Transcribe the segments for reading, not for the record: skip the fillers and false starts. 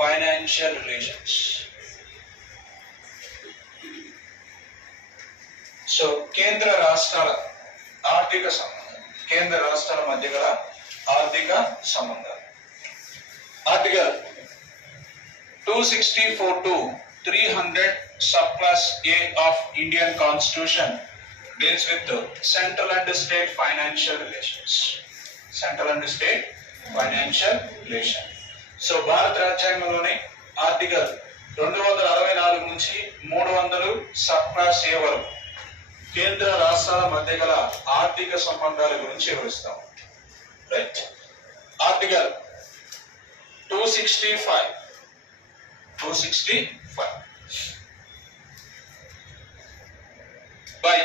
Financial relations. So కేంద్ర రాష్ట్రాల ఆర్థిక సంబంధాలు, కేంద్ర రాష్ట్రాల మధ్య గల ఆర్థిక సంబంధాలు. Article 264 to 300 subclass A of Indian Constitution deals with central and state financial relations. Central and state financial relation. So భారత రాజ్యాంగంలోని ఆర్టికల్ 264 నుంచి 300 సబ్ క్లాస్ ఏ వరకు కేంద్ర రాష్ట్రాల మధ్య గల ఆర్థిక సంబంధాల గురించి వివరిస్తాం. Right. Article 265 by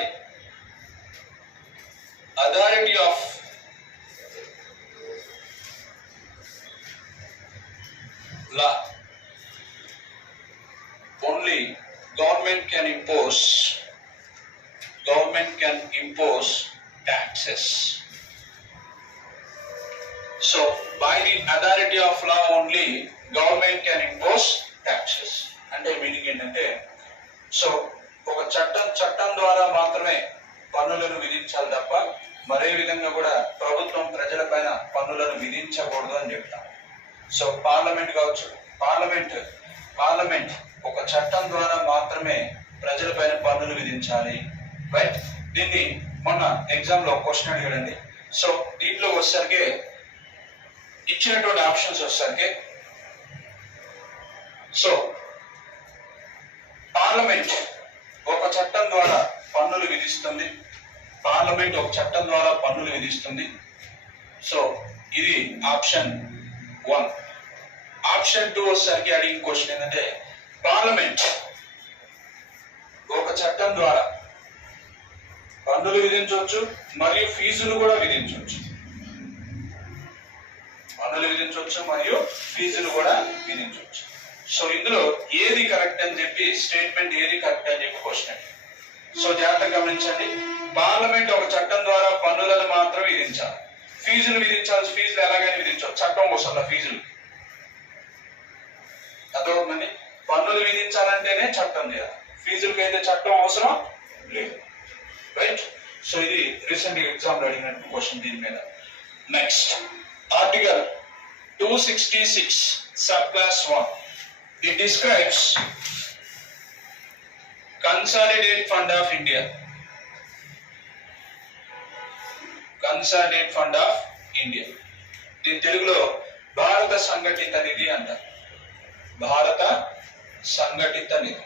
authority of law only government can impose taxes. So by the authority of law only government can impose taxes. అంటే మీనింగ్ ఏంటంటే, సో ఒక చట్టం ద్వారా మాత్రమే పన్నులను విధించాలి తప్ప మరే విధంగా కూడా ప్రభుత్వం ప్రజలపైన పన్నులను విధించకూడదు అని చెప్తాం. సో పార్లమెంట్ కావచ్చు, పార్లమెంట్ ఒక చట్టం ద్వారా మాత్రమే ప్రజలపైన పన్నులు విధించాలి. రైట్. దీన్ని మొన్న ఎగ్జామ్ లో క్వశ్చన్ అడిగాడండి. సో దీంట్లో వచ్చేసరికి ఇచ్చినటువంటి ఆప్షన్స్ వచ్చేసరికి, సో పార్లమెంట్ ఒక చట్టం ద్వారా పన్నులు విధిస్తుంది. సో ఇది ఆప్షన్ 1. ఆప్షన్ 2 వచ్చేసరికి అడిగిన క్వశ్చన్ ఏంటంటే, పార్లమెంట్ ఒక చట్టం ద్వారా పన్నులు విధించవచ్చు మరియు ఫీజులు కూడా విధించవచ్చు. సో ఇందులో ఏది కరెక్ట్ అని చెప్పి స్టేట్మెంట్ ఏది కరెక్ట్ అని చెప్పి క్వశ్చన్. సో జాగ్రత్తగా గమనించండి. పార్లమెంట్ ఒక చట్టం ద్వారా పన్నులను మాత్రం విధించాలి. ఫీజులు ఎలాగైనా విధించవచ్చు, చట్టం కోసం ఫీజులు. అదొకటి. పన్నులు విధించాలంటేనే చట్టం చేయాలి, ఫీజులకి అయితే చట్టం అవసరం లేదు. రైట్. సో ఇది రీసెంట్ ఎగ్జామ్ లో అడిగిన క్వశ్చన్ దీని మీద. Next article 266 subclass 1. It describes Consolidated Fund of India. దీని తెలుగులో భారత సంఘటిత నిధి అంటారు. భారత సంఘటిత నిధి.